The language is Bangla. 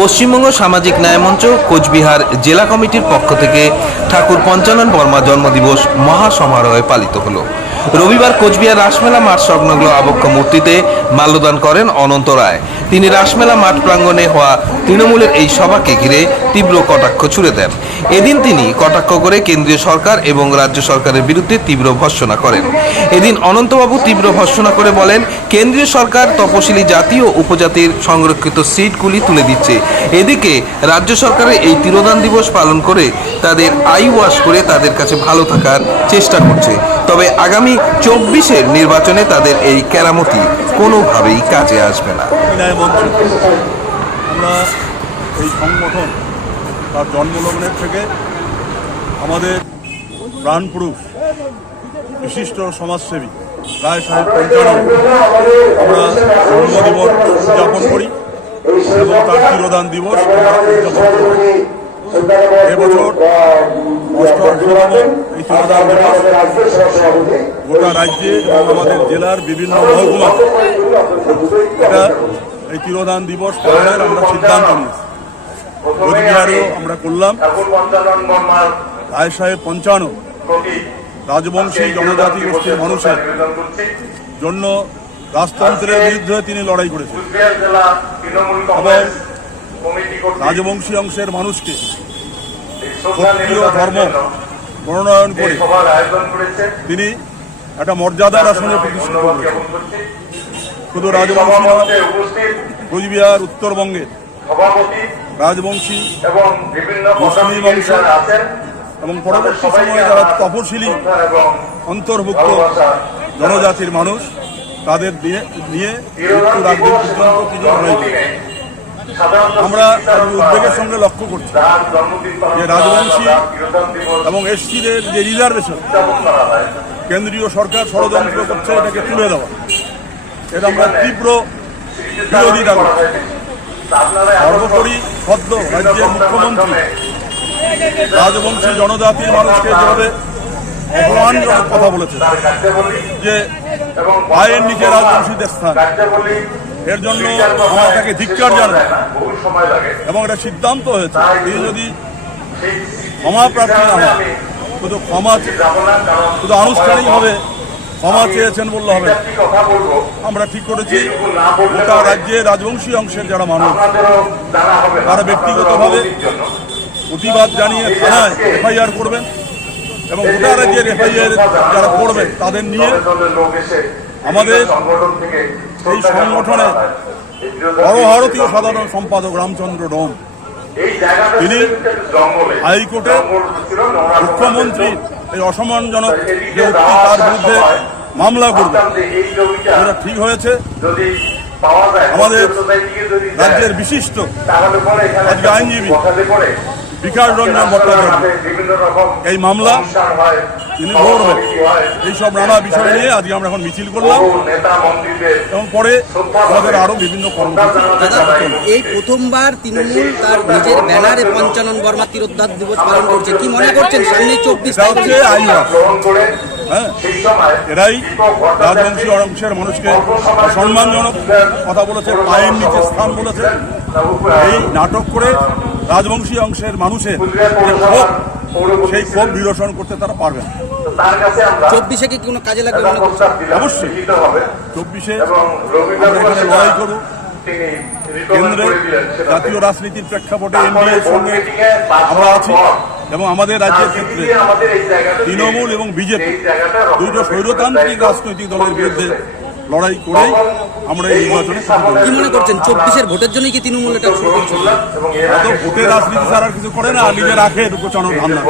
পশ্চিমবঙ্গ সামাজিক ন্যায় মঞ্চ, কোচবিহার জেলা কমিটির পক্ষ থেকে ঠাকুর পঞ্চানন বর্মা জন্মদিবস মহাসমারোহে পালিত হলো। রবিবার কোচবিহার রাসমেলা মাঠ সংলগ্ন আবক্ষ মূর্তিতে মাল্যদান করেন অনন্ত রায়। তিনি রাসমেলা মাঠ প্রাঙ্গণে হওয়া তৃণমূলের এই সভাকে ঘিরে তীব্র কটাক্ষ ছুড়ে দেন। এদিন তিনি কটাক্ষ করে কেন্দ্রীয় সরকার এবং রাজ্য সরকারের বিরুদ্ধে তীব্র ভর্সনা করেন। এদিন অনন্তবাবু তীব্র ভর্সনা করে বলেন, কেন্দ্রীয় সরকার তপশিলি জাতি ও উপজাতির সংরক্ষিত সিটগুলি তুলে দিচ্ছে। এদিকে রাজ্য সরকারের এই তিরোদান দিবস পালন করে তাদের আই ওয়াশ করে তাদের কাছে ভালো থাকার চেষ্টা করছে। তবে আগামী চব্বিশের নির্বাচনে তাদের এই কেরামতি কোনোভাবেই কাজে আসবে না। আমরা এই সংগঠন তার জন্মলগ্নের থেকে আমাদের প্রাণপুরুষ বিশিষ্ট সমাজসেবী, রায় সাহেব পঞ্চানন, আমরা জন্মদিবস উদযাপন করি এবং তার তিরোদান দিবস উদযাপন করি। এবছর গোটা রাজ্যে এবং আমাদের জেলার বিভিন্ন মহকুমাতে এটা এই তিরোদান দিবস পালনের আমরা সিদ্ধান্ত নিয়েছি। কোচবিহারেও আমরা করলাম। রায় সাহেব পঞ্চান্ন। রাজবংশী জনজাতি গোষ্ঠীর মানুষের জন্য রাজতন্ত্রের বিরুদ্ধে তিনি লড়াই করেছেন। এবং রাজবংশী অংশের মানুষকে ধর্ম মনোনয়ন করে তিনি একটা মর্যাদার আসনে প্রতিষ্ঠিত করেছেন শুধু রাজবংশী কোচবিহার, উত্তরবঙ্গের রাজবংশী এবং মুসলিম অংশ এবং পরবর্তী সময়ে যারা তপশিলি, অন্তর্ভুক্ত জনজাতির মানুষ, তাদের নিয়ে মৃত্যুর পর্যন্ত তিনি লড়াই। আমরা উদ্বেগের সঙ্গে লক্ষ্য করছি যে রাজবংশী এবং এসসিদের যে রিজার্ভেশন, কেন্দ্রীয় সরকার ষড়যন্ত্র করছে, এটাকে তুলে দেওয়া এটা আমরা তীব্র বিরোধিতা করা করি হয়নি। তা আপনারা এমন সর্বোপরি সদ্য রাজ্যের মুখ্যমন্ত্রী রাজবংশী জনজাতির মানুষকে যেভাবে অপমানজনক কথা বলেছে, যে পায়ের নিচে রাজবংশীদের স্থান। এর জন্য আমরা তাকে ধিক্কার জানাই। এবং এটা সিদ্ধান্ত হয়েছে। তিনি যদি ক্ষমা প্রার্থী না হন, শুধু ক্ষমা শুধু আনুষ্ঠানিকভাবে ক্ষমা চেয়েছেন বললে হবে। আমরা ঠিক করেছি। গোটা রাজ্যে রাজবংশী অংশের যারা মানুষ তারা ব্যক্তিগতভাবে। প্রতিবাদ জানিয়ে থানায় এফআইআর করবেন। এবং গোটা রাজ্যের এফআইআর যারা করবেন তাদের নিয়ে আমাদের এই সংগঠনে সর্বভারতীয় সাধারণ সম্পাদক রামচন্দ্র ডোম, তিনি হাইকোর্টে মুখ্যমন্ত্রী এই অসম্মানজনক যে তার বিরুদ্ধে মামলা করবে। যে এটা ঠিক হয়েছে। আমাদের রাজ্যের বিশিষ্ট আজকে আইনজীবী বিকাশ রঞ্জন ভট্টাচার্য এই মামলা তিনি লড়বেন এইসব নানা বিষয় নিয়ে আজকে আমরা এখন মিছিল করলাম। এবং পরে আমাদের আরও বিভিন্ন কর্মসূচি। এই প্রথমবার তৃণমূল তার নিজের ব্যানারে পঞ্চানন বর্মা তিরোদ্ধার দিবস পালন করছে। কি মনে করছেন? সামনে চব্বিশ হচ্ছে হ্যাঁ? এরাই রাজবংশী অংশের মানুষকে সম্মানজনক কথা বলেছে পায়ের নিচে স্থান বলেছে। এই নাটক করে রাজবংশী অংশের মানুষের যে ক্ষোভ সেই ক্ষোভ নিরসন করতে তারা পারবে না তার কাছে আমরা চব্বিশে কি কোনো কাজে লাগবে অবশ্যই। চব্বিশে আমরা এখানে লড়াই করব তিনি recommend কেন্দ্রে করে দিলেন সেটাতে। জাতীয় রাজনীতির প্রেক্ষাপটে এনডিএ সঙ্গে আমরা আছি এবং আমাদের রাজ্যের ক্ষেত্রে রাজনীতি আমাদের এই জায়গাটা তৃণমূল এবং বিজেপি জায়গাটা স্বৈরতান্ত্রিক রাজনৈতিক দলের বিরুদ্ধে। লড়াই করে আমরা এই নির্বাচনে কি মনে করছেন? চব্বিশের ভোটের জন্যই কি তৃণমূল এটা শুরু ভোটের রাজনীতি ছাড়া কিছু করে না। নিজের আখে ঢুকোচানোর ধান্দা।